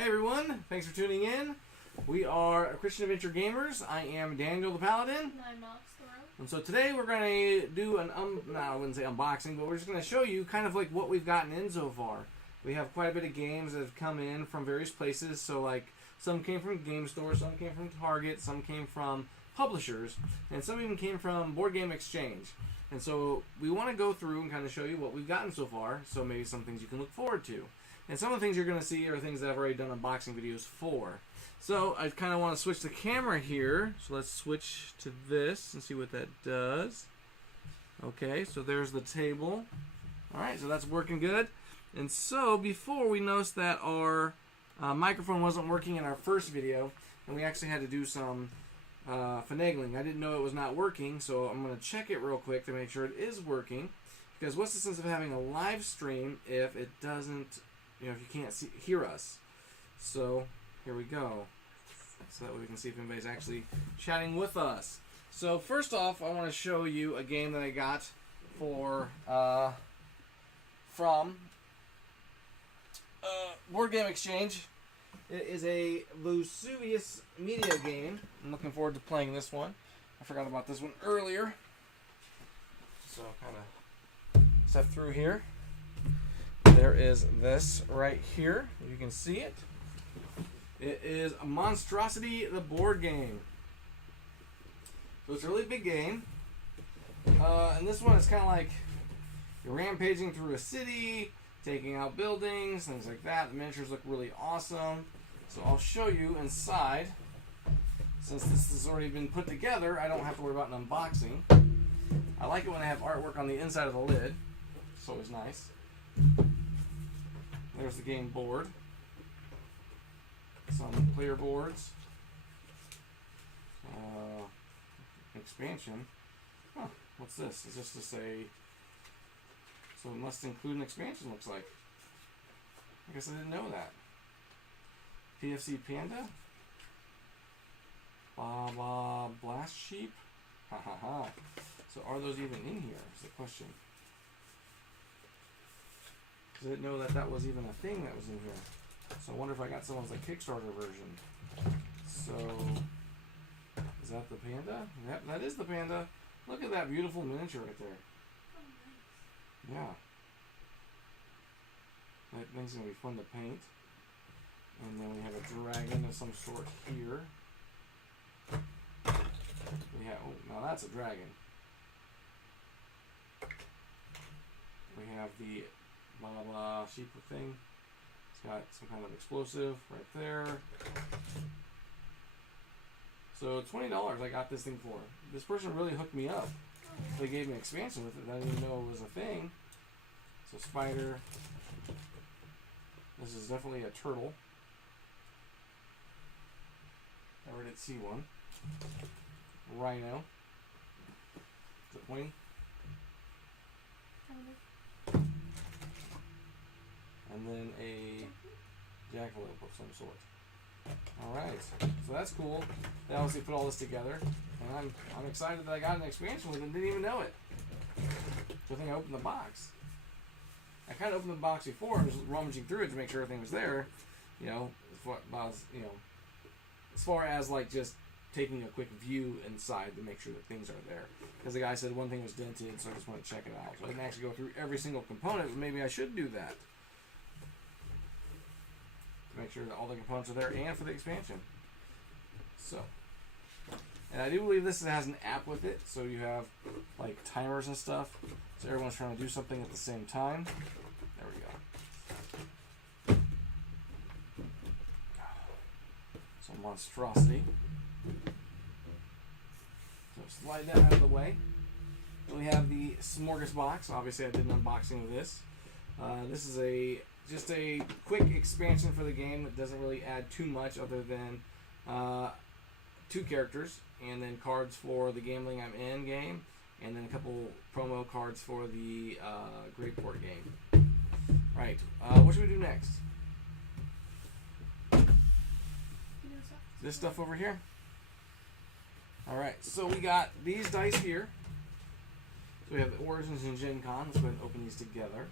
Hey everyone, thanks for tuning in. We are Christian Adventure Gamers. I am Daniel the Paladin. And I'm Knox the Rogue. And so today we're going to do an, I wouldn't say unboxing, but we're just going to show you kind of like what we've gotten in so far. We have quite a bit of games that have come in from various places. So like some came from game stores, some came from Target, some came from publishers, and some even came from Board Game Exchange. And so we want to go through and kind of show you what we've gotten so far, so maybe some things you can look forward to. And some of the things you're going to see are things that I've already done unboxing videos for. So I kind of want to switch the camera here. So let's switch to this and see what that does. Okay, so there's the table. Alright, so that's working good. And so before we noticed that our microphone wasn't working in our first video, and we actually had to do some finagling. I didn't know it was not working, so I'm going to check it real quick to make sure it is working. Because what's the sense of having a live stream if it doesn't, if you can't hear us? So here we go. So that way we can see if anybody's actually chatting with us. So first off, I want to show you a game that I got for from Board Game Exchange. It is a Vesuvius media game. I'm looking forward to playing this one. I forgot about this one earlier. So kind of step through here. There is this right here. You can see it. It is Monstrosity, the board game. So it's a really big game. And this one is kind of like you're rampaging through a city, taking out buildings, things like that. The miniatures look really awesome. So I'll show you inside. Since this has already been put together, I don't have to worry about an unboxing. I like it when I have artwork on the inside of the lid. It's always nice. There's the game board. Some player boards. Expansion. Huh, what's this? Is this to say... So it must include an expansion, looks like. I guess I didn't know that. PFC Panda. Blast Sheep. Ha ha ha. So are those even in here is the question. Because I didn't know that that was even a thing that was in here. So I wonder if I got someone's like Kickstarter version. So is that the panda? Yep, that is the panda. Look at that beautiful miniature right there. Yeah. That thing's gonna be fun to paint. And then we have a dragon of some sort here. We have, oh, now that's a dragon. We have the blah blah sheep thing. It's got some kind of explosive right there. So $20 I got this thing for. This person really hooked me up. They gave me an expansion with it that I didn't even know it was a thing. So spider. This is definitely a turtle. Never did see one. Rhino. Is it pointy? And then a jackalope of some sort. Alright, so that's cool. They obviously put all this together. And I'm excited that I got an expansion with it and didn't even know it. So I think I opened the box. I kind of opened the box before and was rummaging through it to make sure everything was there. As far as like just taking a quick view inside to make sure that things are there. Because the guy said one thing was dented, so I just want to check it out. So I didn't actually go through every single component, but maybe I should do that. To make sure that all the components are there and for the expansion. So, and I do believe this has an app with it, so you have like timers and stuff. So everyone's trying to do something at the same time. There we go. So Monstrosity. So slide that out of the way. Then we have the Smorgasbox. Obviously I did an unboxing of this. This is just a quick expansion for the game. It doesn't really add too much other than 2 characters and then cards for the Gambling I'm In game and then a couple promo cards for the Great Board game. Right, what should we do next? This stuff over here? Alright, so we got these dice here. So we have the Origins and Gen Con. Let's go ahead and open these together.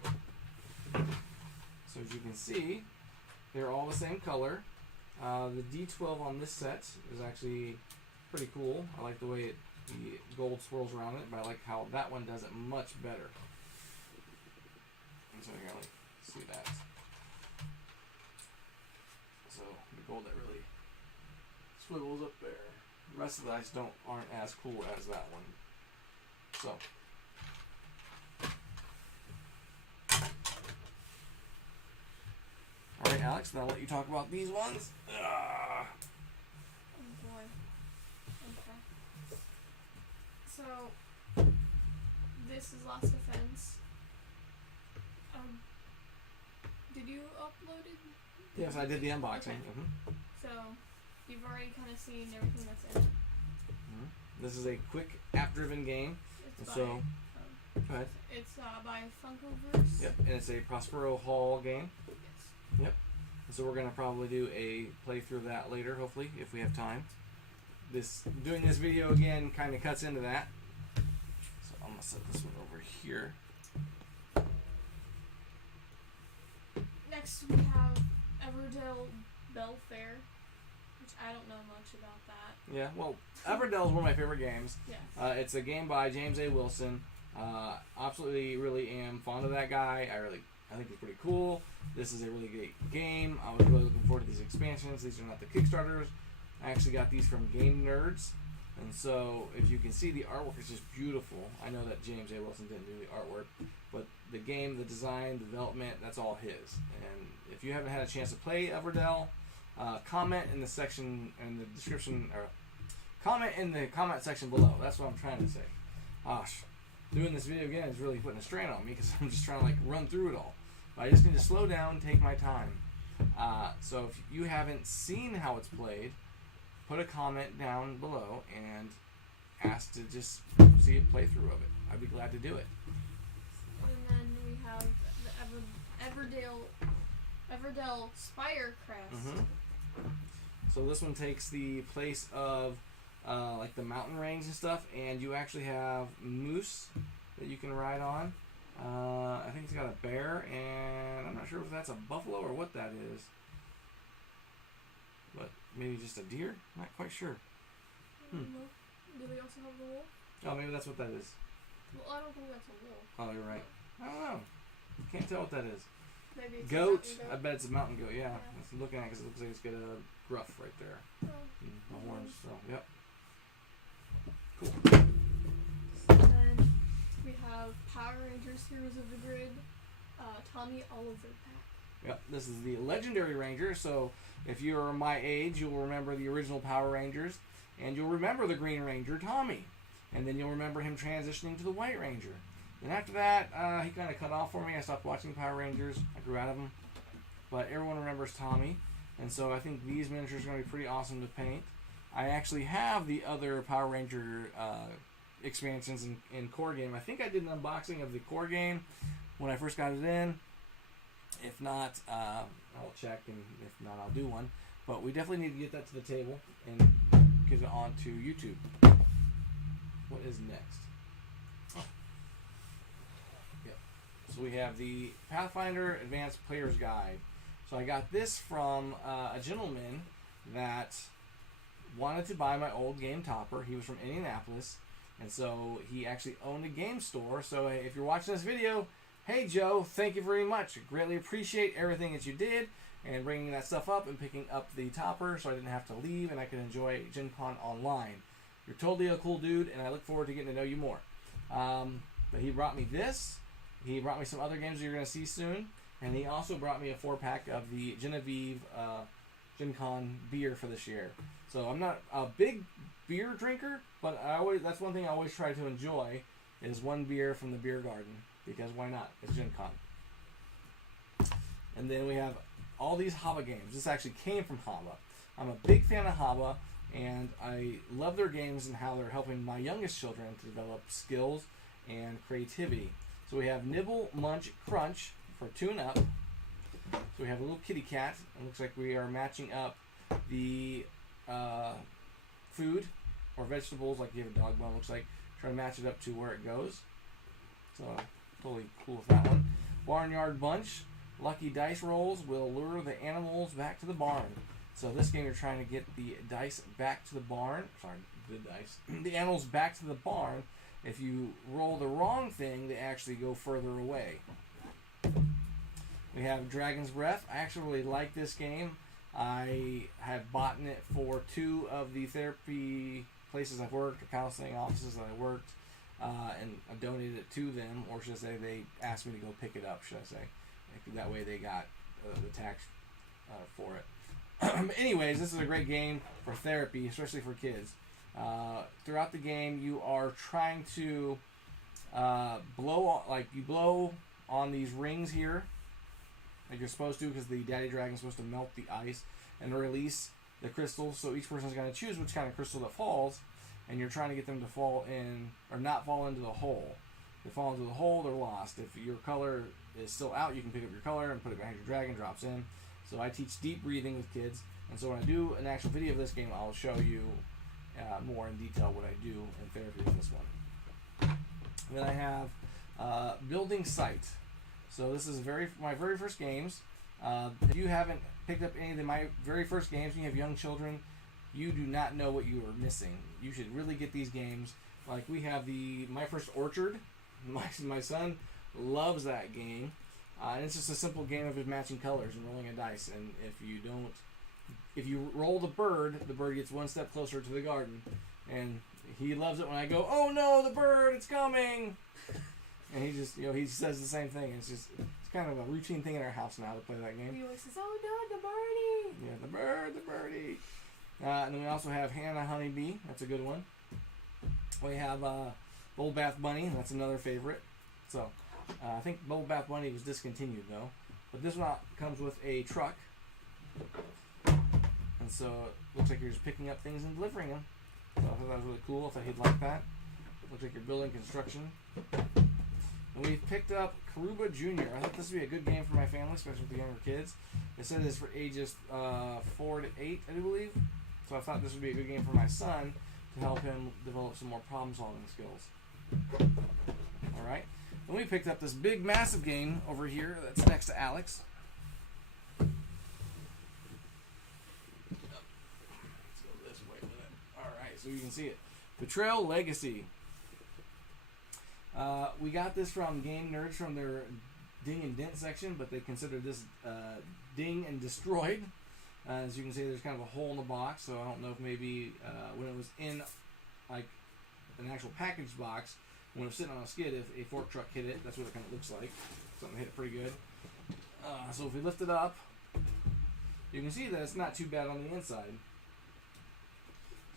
So as you can see, They're all the same color. The D12 on this set is actually pretty cool. I like the way the gold swirls around it, but I like how that one does it much better. And so here, let me see that. So the gold that really swivels up there. The rest of the dice aren't as cool as that one. So. Alright, Alex, now I'll let you talk about these ones. Oh boy. Okay. So, this is Last Defense. Did you upload it? Yes, I did the unboxing. Okay. Mm-hmm. So, you've already kind of seen everything that's in it. Mm-hmm. This is a quick app-driven game. It's by, So, go ahead. It's by Funkoverse. Yep, and it's a Prospero Hall game. Yes. Yep. So we're gonna probably do a playthrough of that later, hopefully, if we have time. Doing this video again kind of cuts into that. So I'm gonna set this one over here. Next we have Everdail Belfaire, which I don't know much about that. Yeah, well, Everdail is one of my favorite games. Yes. It's a game by James A. Wilson. Absolutely, really am fond of that guy. I think he's pretty cool. This is a really great game. I was really looking forward to these expansions. These are not the Kickstarters. I actually got these from Game Nerds. And so, if you can see, the artwork is just beautiful. I know that James A. Wilson didn't do the artwork, but the game, the design, the development, that's all his. And if you haven't had a chance to play Everdail, comment in the section, in the description, or comment in the comment section below. That's what I'm trying to say. Gosh, doing this video again is really putting a strain on me because I'm just trying to run through it all. But I just need to slow down, take my time. So if you haven't seen how it's played, put a comment down below and ask to just see a playthrough of it. I'd be glad to do it. And then we have the Everdail Spire Crest. Mm-hmm. So this one takes the place of like the mountain range and stuff, and you actually have moose that you can ride on. I think it's got a bear, and I'm not sure if that's a buffalo or what that is. But maybe just a deer? Not quite sure. Do we also have the wolf? Oh, maybe that's what that is. Well, I don't think that's a wolf. Oh, you're right. I don't know. Can't tell what that is. Maybe it's Goat? a mountain I bet it's a mountain goat, yeah. That's looking at it because it looks like it's got a gruff right there. The horns, so, yep. Cool. And then we have Power Rangers Heroes of the Grid, Tommy Oliver pack. Yep, this is the Legendary Ranger, so if you're my age, you'll remember the original Power Rangers, and you'll remember the Green Ranger, Tommy. And then you'll remember him transitioning to the White Ranger. Then after that, he kind of cut off for me. I stopped watching Power Rangers. I grew out of them. But everyone remembers Tommy. And so I think these miniatures are going to be pretty awesome to paint. I actually have the other Power Ranger expansions in core game. I think I did an unboxing of the core game when I first got it in. If not, I'll check, and if not, I'll do one. But we definitely need to get that to the table and get it onto YouTube. What is next? Oh. Yep. So we have the Pathfinder Advanced Player's Guide. So I got this from a gentleman that wanted to buy my old game topper. He was from Indianapolis, and so he actually owned a game store. So if you're watching this video, hey Joe, thank you very much. Greatly appreciate everything that you did and bringing that stuff up and picking up the topper so I didn't have to leave and I could enjoy Gen Con online. You're totally a cool dude, and I look forward to getting to know you more. But he brought me this. He brought me some other games that you're going to see soon. And he also brought me a 4-pack of the Genevieve Gen Con beer for this year. So I'm not a big beer drinker, but that's one thing I always try to enjoy is one beer from the beer garden. Because why not? It's Gen Con. And then we have all these Haba games. This actually came from Haba. I'm a big fan of Haba, and I love their games and how they're helping my youngest children to develop skills and creativity. So we have Nibble, Munch, Crunch for Tune Up. So we have a little kitty cat. It looks like we are matching up the food or vegetables, like you have a dog bone, looks like. Trying to match it up to where it goes. So totally cool with that one. Barnyard Bunch. Lucky dice rolls will lure the animals back to the barn. So this game, you're trying to get the dice back to the barn. Sorry, the dice. The animals back to the barn. If you roll the wrong thing, they actually go further away. We have Dragon's Breath. I actually really like this game. I have bought it for 2 of the therapy places I've worked, or counseling offices that I worked, and I donated it to them, or should I say they asked me to go pick it up, should I say. That way they got the tax for it. Anyways, this is a great game for therapy, especially for kids. Throughout the game, you are trying to blow on these rings here, like you're supposed to, because the daddy dragon is supposed to melt the ice and release the crystals. So each person's going to choose which kind of crystal that falls, and you're trying to get them to fall in, or not fall into the hole. If they fall into the hole, they're lost. If your color is still out, you can pick up your color and put it behind your dragon, drops in. So I teach deep breathing with kids, and so when I do an actual video of this game, I'll show you more in detail what I do in therapy with this one. Then I have building site. So this is my very first games. If you haven't picked up any of my very first games and you have young children, you do not know what you are missing. You should really get these games. Like we have My First Orchard. My son loves that game. And it's just a simple game of just matching colors and rolling a dice. And if you roll the bird gets one step closer to the garden. And he loves it when I go, "Oh no, the bird, it's coming!" And he just, he says the same thing. It's kind of a routine thing in our house now to play that game. He always says, "Oh no, the birdie!" Yeah, the birdie. And then we also have Hannah Honeybee. That's a good one. We have Bowl Bath Bunny. That's another favorite. So I think Bowl Bath Bunny was discontinued though. But this one comes with a truck. And so it looks like you're just picking up things and delivering them. So I thought that was really cool. I thought he'd like that. Looks like you're building construction. And we picked up Karuba Junior. I thought this would be a good game for my family, especially with the younger kids. They said it's for ages 4 to 8, I do believe. So I thought this would be a good game for my son to help him develop some more problem-solving skills. All right. Then we picked up this big, massive game over here that's next to Alex. Let's go this way with it. All right, so you can see it. Betrayal Legacy. We got this from Game Nerds from their Ding and Dent section, but they consider this Ding and Destroyed. As you can see, there's kind of a hole in the box, so I don't know if maybe when it was in like an actual package box, when it was sitting on a skid, if a fork truck hit it, that's what it kind of looks like. Something hit it pretty good. So if we lift it up, you can see that it's not too bad on the inside.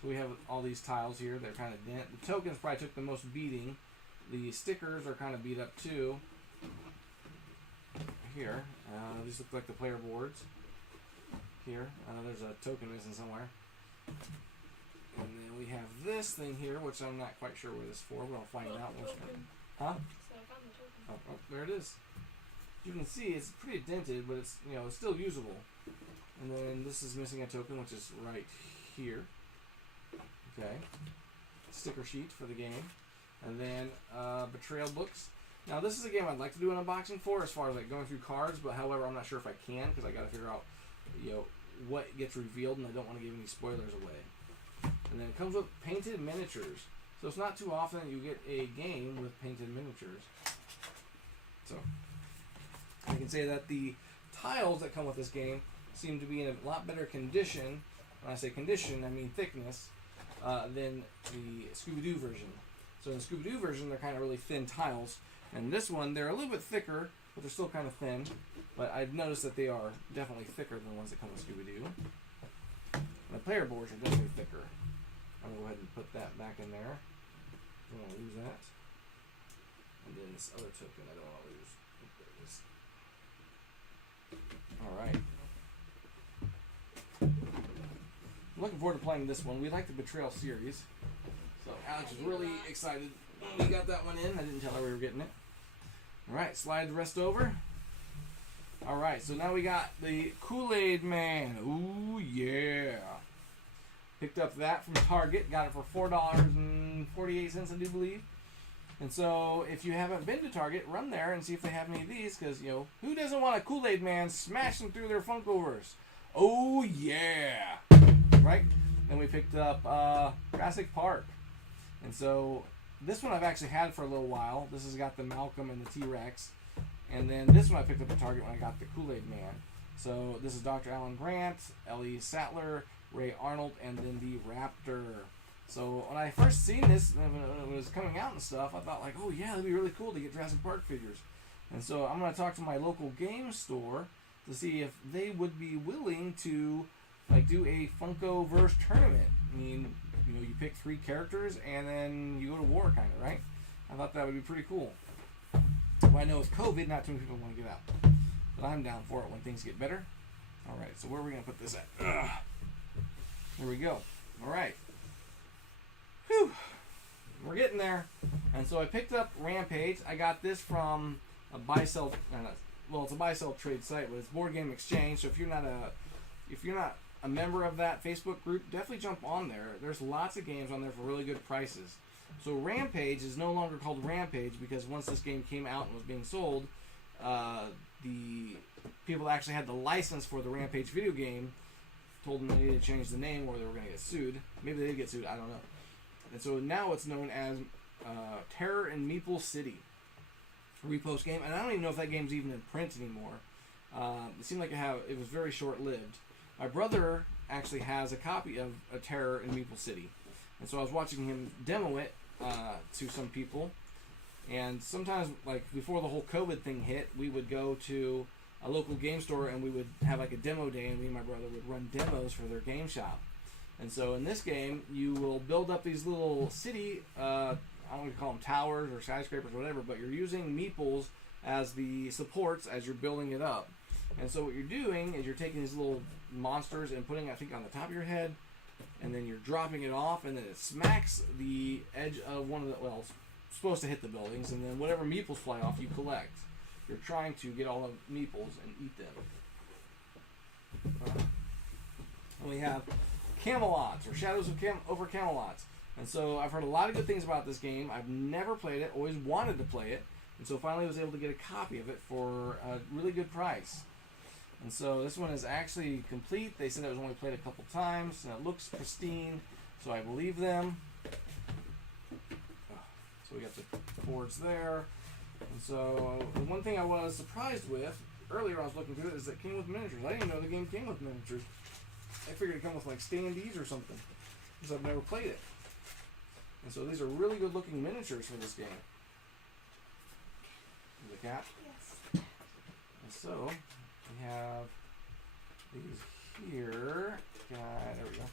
So we have all these tiles here. They're kind of dent. The tokens probably took the most beating. The stickers are kind of beat up too. Here, these look like the player boards. Here, there's a token missing somewhere. And then we have this thing here, which I'm not quite sure what it's for, but I'll find out. Huh? So I found the token. Oh, there it is. You can see it's pretty dented, but it's it's still usable. And then this is missing a token, which is right here. Okay. Sticker sheet for the game. And then Betrayal Books. Now this is a game I'd like to do an unboxing for, as far as like going through cards, but however I'm not sure if I can, because I got to figure out what gets revealed, and I don't want to give any spoilers away. And then it comes with painted miniatures. So it's not too often that you get a game with painted miniatures. So I can say that the tiles that come with this game seem to be in a lot better condition. When I say condition, I mean thickness, than the Scooby-Doo version. So in the Scooby-Doo version, they're kind of really thin tiles. And this one, they're a little bit thicker, but they're still kind of thin. But I've noticed that they are definitely thicker than the ones that come with Scooby-Doo. And the player boards are definitely thicker. I'm going to go ahead and put that back in there. I don't want to lose that. And then this other token I don't want to lose. There it is. Alright. I'm looking forward to playing this one. We like the Betrayal series. So Alex is really excited when we got that one in. I didn't tell her we were getting it. Alright, slide the rest over. Alright, so now we got the Kool-Aid Man. Ooh, yeah. Picked up that from Target. Got it for $4.48, I do believe. And so, if you haven't been to Target, run there and see if they have any of these, because, you know, who doesn't want a Kool-Aid Man smashing through their Funkoverse? Oh, yeah! Right? Then we picked up Jurassic Park. And so, this one I've actually had for a little while. This has got the Malcolm and the T-Rex. And then this one I picked up at Target when I got the Kool-Aid Man. So, this is Dr. Alan Grant, Ellie Sattler, Ray Arnold, and then the Raptor. So when I first seen this, when it was coming out and stuff, I thought like, oh yeah, that'd be really cool to get Jurassic Park figures. And so I'm going to talk to my local game store to see if they would be willing to like do a Funkoverse tournament. I mean, you know, you pick 3 characters and then you go to war, kind of, right? I thought that would be pretty cool. Well, I know with COVID, not too many people want to get out, but I'm down for it when things get better. All right, so where are we going to put this at? Here we go. All right. Whew. We're getting there. And so I picked up Rampage. I got this from a buy-sell, well, it's a buy-sell trade site, but it's Board Game Exchange. So if you're not a member of that Facebook group, definitely jump on there. There's lots of games on there for really good prices. So Rampage is no longer called Rampage because once this game came out and was being sold, the people that actually had the license for the Rampage video game told them they needed to change the name or they were going to get sued. Maybe they did get sued, I don't know. And so now it's known as Terror in Meeple City. Repost game. And I don't even know if that game's even in print anymore. It seemed like it was very short-lived. My brother actually has a copy of a Terror in Meeple City. And so I was watching him demo it to some people. And sometimes, like before the whole COVID thing hit, we would go to a local game store and we would have like a demo day, and me and my brother would run demos for their game shop. And so in this game, you will build up these little city, I don't want to call them towers or skyscrapers or whatever, but you're using meeples as the supports as you're building it up. And so what you're doing is you're taking these little monsters and putting, I think, on the top of your head, and then you're dropping it off, and then it smacks the edge of one of the, well, it's supposed to hit the buildings, and then whatever meeples fly off, you collect. You're trying to get all the meeples and eat them. And we have Camelots, or Shadows over Camelots. And so I've heard a lot of good things about this game. I've never played it, always wanted to play it, and so finally was able to get a copy of it for a really good price. And so this one is actually complete. They said it was only played a couple times, and it looks pristine, so I believe them. So we got the boards there. And so the one thing I was surprised with, earlier I was looking through it, is that it came with miniatures. I didn't even know the game came with miniatures. I figured it'd come with like standees or something, because I've never played it. And so these are really good looking miniatures for this game. The cat? Yes. And so we have these here. There we go.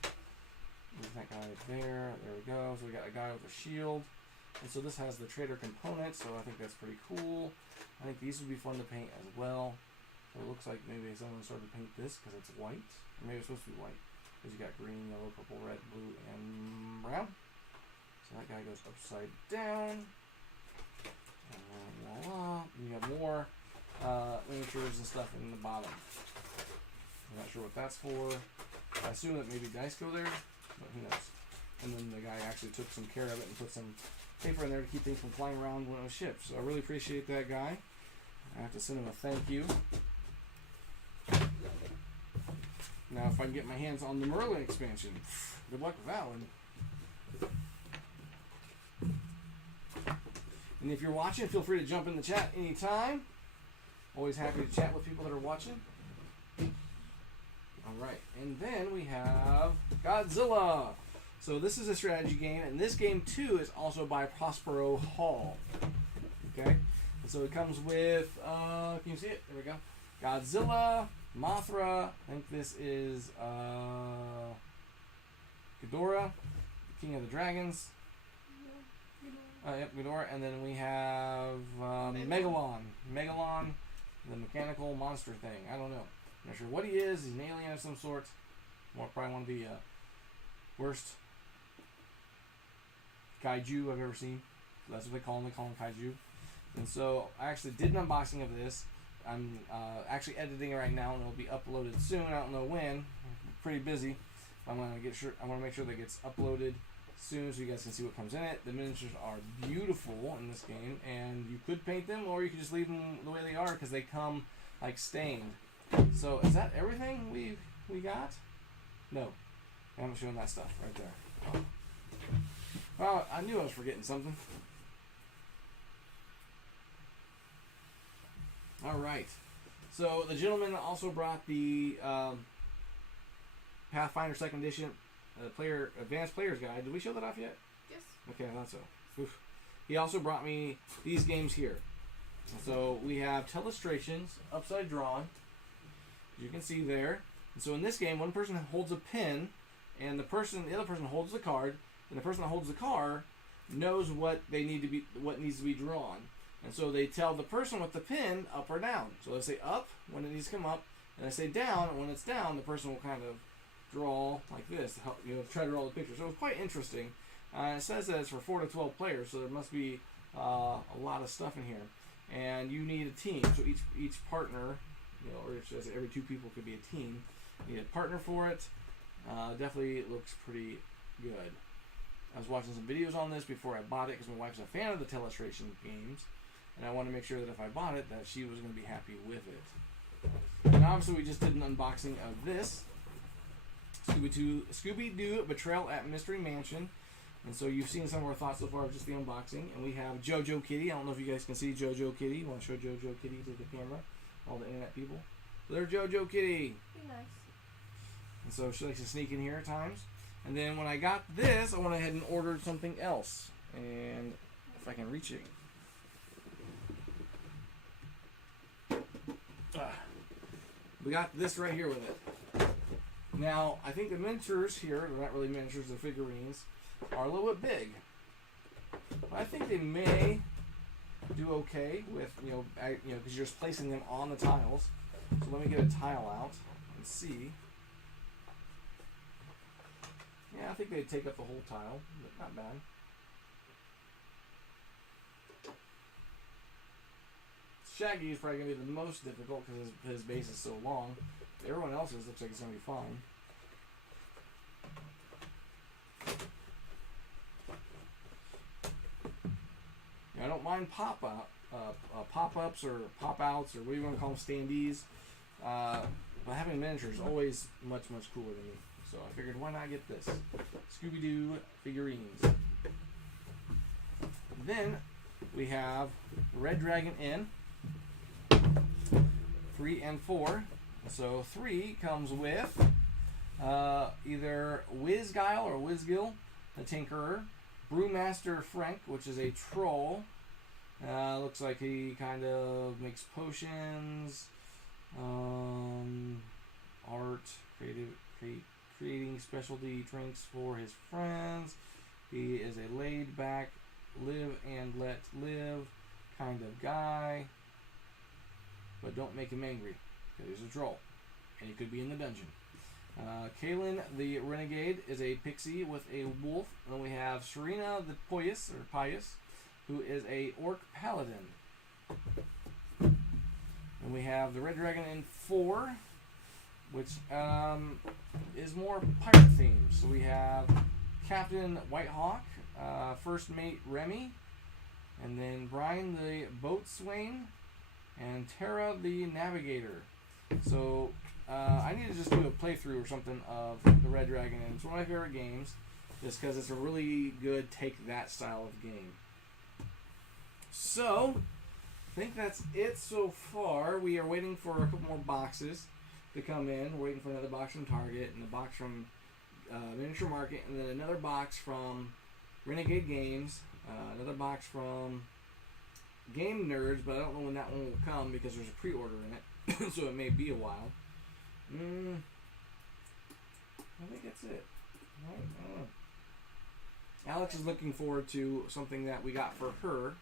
There's that guy there. There we go. So we got a guy with a shield. And so this has the trader component, so I think that's pretty cool. I think these would be fun to paint as well. So it looks like maybe someone started to paint this because it's white. Or maybe it's supposed to be white. Because you got green, yellow, purple, red, blue, and brown. So that guy goes upside down. And voila. And you have more miniatures and stuff in the bottom. I'm not sure what that's for. I assume that maybe dice go there, but who knows. And then the guy actually took some care of it and put some paper in there to keep things from flying around when it was shipped. So I really appreciate that guy. I have to send him a thank you. Now if I can get my hands on the Merlin expansion, good luck with that one. And if you're watching, feel free to jump in the chat anytime. Always happy to chat with people that are watching. Alright, and then we have Godzilla. So this is a strategy game, and this game too is also by Prospero Hall. Okay? And so it comes with, can you see it? There we go. Godzilla, Mothra, I think this is Ghidorah, the King of the Dragons. Yep, Ghidorah, and then we have Megalon. Megalon, the mechanical monster thing. I don't know. I'm not sure what he is. He's an alien of some sort. Probably one of the worst kaiju I've ever seen. That's what they call him. They call him kaiju. And so I actually did an unboxing of this. I'm actually editing it right now, and it'll be uploaded soon. I don't know when. I'm pretty busy. I want to make sure that it gets uploaded soon so you guys can see what comes in it. The miniatures are beautiful in this game, and you could paint them or you could just leave them the way they are because they come like stained. So is that everything we got? No, I haven't shown that stuff right there. Oh. Well, I knew I was forgetting something. All right. So the gentleman also brought the Pathfinder 2nd Edition Advanced Player's Guide. Did we show that off yet? Yes. Okay, I thought so. Oof. He also brought me these games here. So we have Telestrations, upside drawn, as you can see there. And so in this game, one person holds a pin, and the other person holds the card, and the person that holds the card knows what needs to be drawn. And so they tell the person with the pin up or down. So they say up when it needs to come up, and they say down when it's down. The person will kind of draw like this to help, try to draw the picture. So it's quite interesting. It says that it's for 4 to 12 players, so there must be a lot of stuff in here. And you need a team. So each partner, or it says every 2 people could be a team. You need a partner for it. Definitely looks pretty good. I was watching some videos on this before I bought it because my wife's a fan of the Telestration games, and I wanted to make sure that if I bought it, that she was going to be happy with it. And obviously, we just did an unboxing of this Scooby-Doo Betrayal at Mystery Mansion. And so you've seen some of our thoughts so far of just the unboxing. And we have JoJo Kitty. I don't know if you guys can see JoJo Kitty. You want to show JoJo Kitty to the camera? All the internet people. There's JoJo Kitty. Be nice. And so she likes to sneak in here at times. And then when I got this, I went ahead and ordered something else. And if I can reach it. We got this right here with it. Now, I think the miniatures here, they're not really miniatures, they're figurines, are a little bit big. But I think they may do okay with, because you're just placing them on the tiles. So let me get a tile out and see. Yeah, I think they'd take up the whole tile, but not bad. Shaggy is probably going to be the most difficult because his base is so long. Everyone else's looks like it's going to be fine. I don't mind pop-ups or pop-outs or what you want to call them, standees. But having miniatures is always much, much cooler than me. So I figured, why not get this? Scooby-Doo figurines. Then we have Red Dragon Inn. 3 and 4. So 3 comes with either Whizguile or Whizgill, the Tinkerer, Brewmaster Frank, which is a troll. Looks like he kind of makes potions, art, creating specialty drinks for his friends. He is a laid-back, live and let live kind of guy. But don't make him angry, because he's a troll, and he could be in the dungeon. Kaelin the Renegade is a pixie with a wolf. And then we have Serena the Pious, who is a orc paladin. And we have the Red Dragon in 4, which is more pirate themed. So we have Captain Whitehawk, First Mate Remy, and then Brian the Boatswain, and Tara the Navigator. So I need to just do a playthrough or something of the Red Dragon, and it's one of my favorite games, just because it's a really good take that style of game. So I think that's it so far. We are waiting for a couple more boxes to come in. We're waiting for another box from Target, and a box from Miniature Market, and then another box from Renegade Games, another box from Game Nerds, but I don't know when that one will come because there's a pre-order in it, so it may be a while. I think that's it. Right? I don't know. Alex is looking forward to something that we got for her.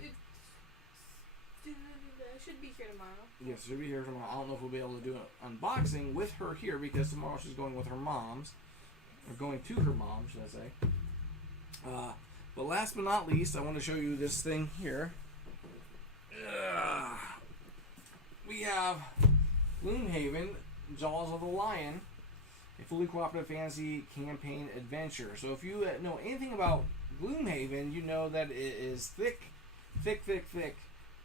It should be here tomorrow. Yes, she'll be here tomorrow. I don't know if we'll be able to do an unboxing with her here because tomorrow she's going with her mom's. Or going to her mom, should I say. But last but not least, I want to show you this thing here. We have Gloomhaven, Jaws of the Lion, a fully cooperative fantasy campaign adventure. So if you know anything about Gloomhaven, you know that it is thick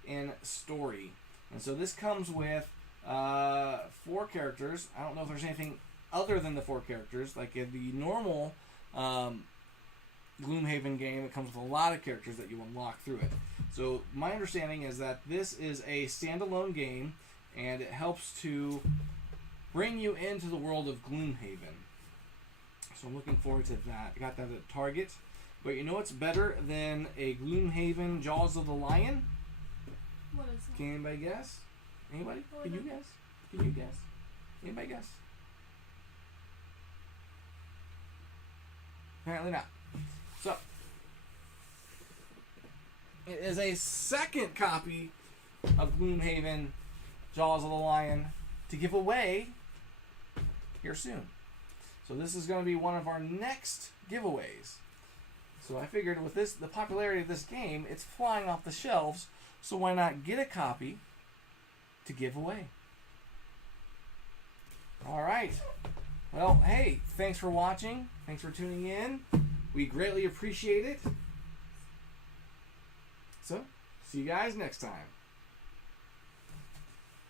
in story. And so this comes with 4 characters. I don't know if there's anything other than the 4 characters. Like in the normal Gloomhaven game, it comes with a lot of characters that you unlock through it. So my understanding is that this is a standalone game, and it helps to bring you into the world of Gloomhaven. So I'm looking forward to that. I got that at Target. But you know what's better than a Gloomhaven Jaws of the Lion? What is that? Can anybody guess? Anybody? Can you guess? Can you guess? Anybody guess? Apparently not. So, it is a second copy of Gloomhaven Jaws of the Lion to give away here soon. So this is going to be one of our next giveaways. So I figured with this, the popularity of this game, it's flying off the shelves, so why not get a copy to give away? Alright. Well, hey, thanks for watching. Thanks for tuning in. We greatly appreciate it. So, see you guys next time.